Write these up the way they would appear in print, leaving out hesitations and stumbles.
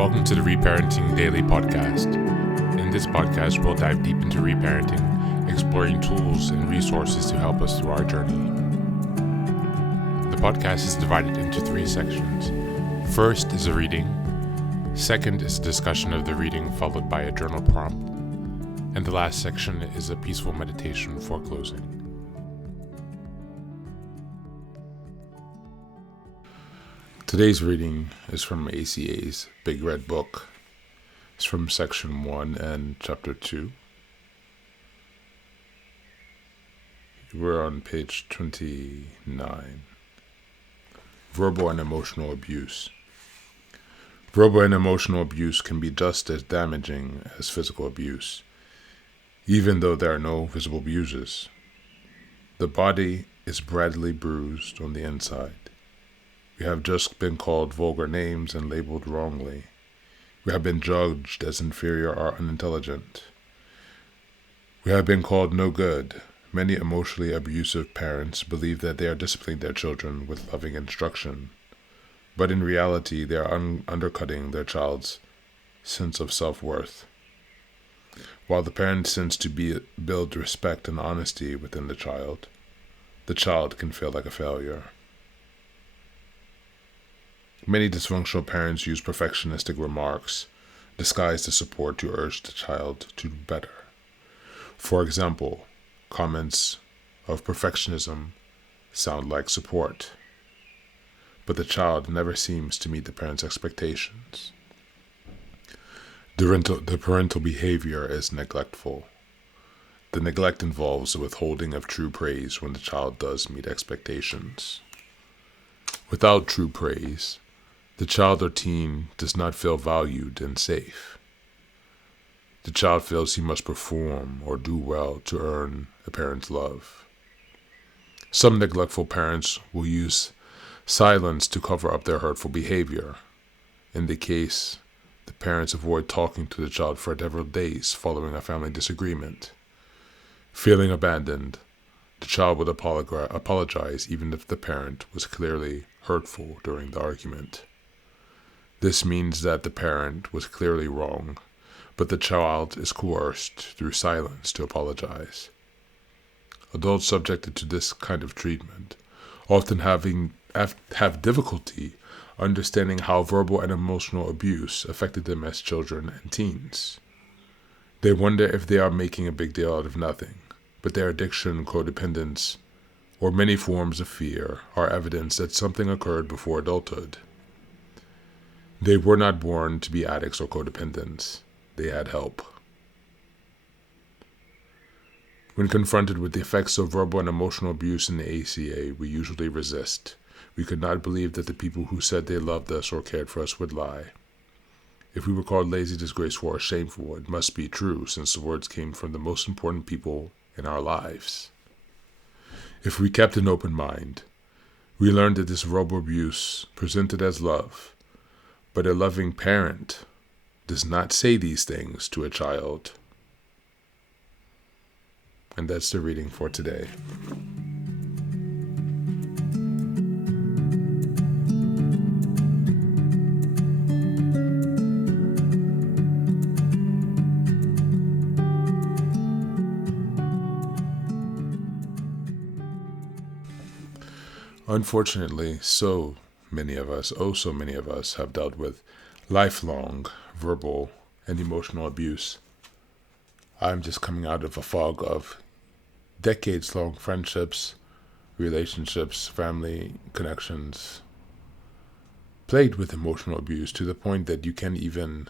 Welcome to the Reparenting Daily podcast. In this podcast, we'll dive deep into reparenting, exploring tools and resources to help us through our journey. The podcast is divided into 3 sections. First is a reading. Second is a discussion of the reading followed by a journal prompt. And the last section is a peaceful meditation for closing. Today's reading is from ACA's Big Red Book. It's from section 1 and chapter 2. We're on page 29. Verbal and emotional abuse. Verbal and emotional abuse can be just as damaging as physical abuse, even though there are no visible bruises. The body is badly bruised on the inside. We have just been called vulgar names and labeled wrongly. We have been judged as inferior or unintelligent. We have been called no good. Many emotionally abusive parents believe that they are disciplining their children with loving instruction, but in reality they are undercutting their child's sense of self-worth. While the parent seeks to build respect and honesty within the child can feel like a failure. Many dysfunctional parents use perfectionistic remarks disguised as support to urge the child to do better. For example, comments of perfectionism sound like support, but the child never seems to meet the parent's expectations. The parental behavior is neglectful. The neglect involves the withholding of true praise when the child does meet expectations. Without true praise, the child or teen does not feel valued and safe. The child feels he must perform or do well to earn a parent's love. Some neglectful parents will use silence to cover up their hurtful behavior. In the case, the parents avoid talking to the child for several days following a family disagreement. Feeling abandoned, the child would apologize even if the parent was clearly hurtful during the argument. This means that the parent was clearly wrong, but the child is coerced through silence to apologize. Adults subjected to this kind of treatment often have difficulty understanding how verbal and emotional abuse affected them as children and teens. They wonder if they are making a big deal out of nothing, but their addiction, codependence, or many forms of fear are evidence that something occurred before adulthood. They were not born to be addicts or codependents. They had help. When confronted with the effects of verbal and emotional abuse in the ACA, we usually resist. We could not believe that the people who said they loved us or cared for us would lie. If we were called lazy, disgraceful, or shameful, it must be true, since the words came from the most important people in our lives. If we kept an open mind, we learned that this verbal abuse presented as love, but a loving parent does not say these things to a child. And that's the reading for today. Unfortunately, so many of us have dealt with lifelong verbal and emotional abuse. I'm just coming out of a fog of decades-long friendships, relationships, family connections, plagued with emotional abuse to the point that you can't even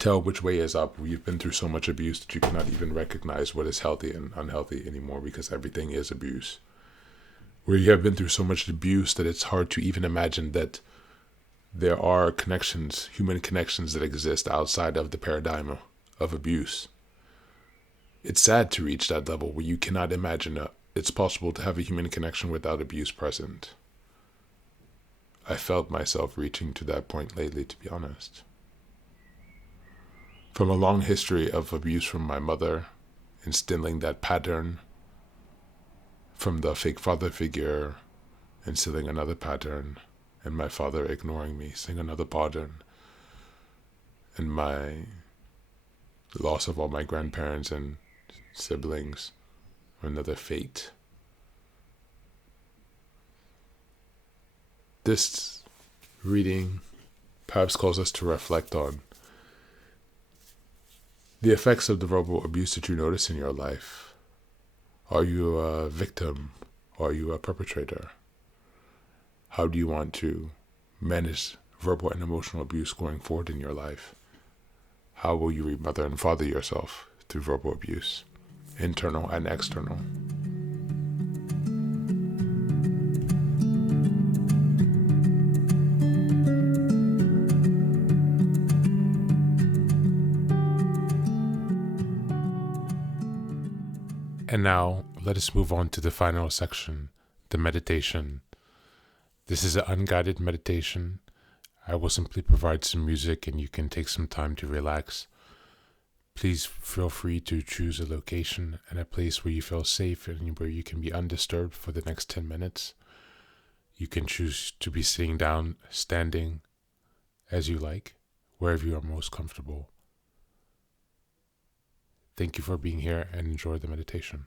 tell which way is up. You've been through so much abuse that you cannot even recognize what is healthy and unhealthy anymore because everything is abuse. Where you have been through so much abuse that it's hard to even imagine that there are connections, human connections that exist outside of the paradigm of abuse. It's sad to reach that level where you cannot imagine it's possible to have a human connection without abuse present. I felt myself reaching to that point lately, to be honest. From a long history of abuse from my mother, instilling that pattern, from the fake father figure, instilling another pattern, and my father ignoring me, seeing another pattern, and my loss of all my grandparents and siblings, or another fate. This reading perhaps calls us to reflect on the effects of the verbal abuse that you notice in your life. Are you a victim? Or are you a perpetrator? How do you want to manage verbal and emotional abuse going forward in your life? How will you remother and father yourself through verbal abuse, internal and external? And now, let us move on to the final section, the meditation. This is an unguided meditation. I will simply provide some music and you can take some time to relax. Please feel free to choose a location and a place where you feel safe and where you can be undisturbed for the next 10 minutes. You can choose to be sitting down, standing, as you like, wherever you are most comfortable. Thank you for being here and enjoy the meditation.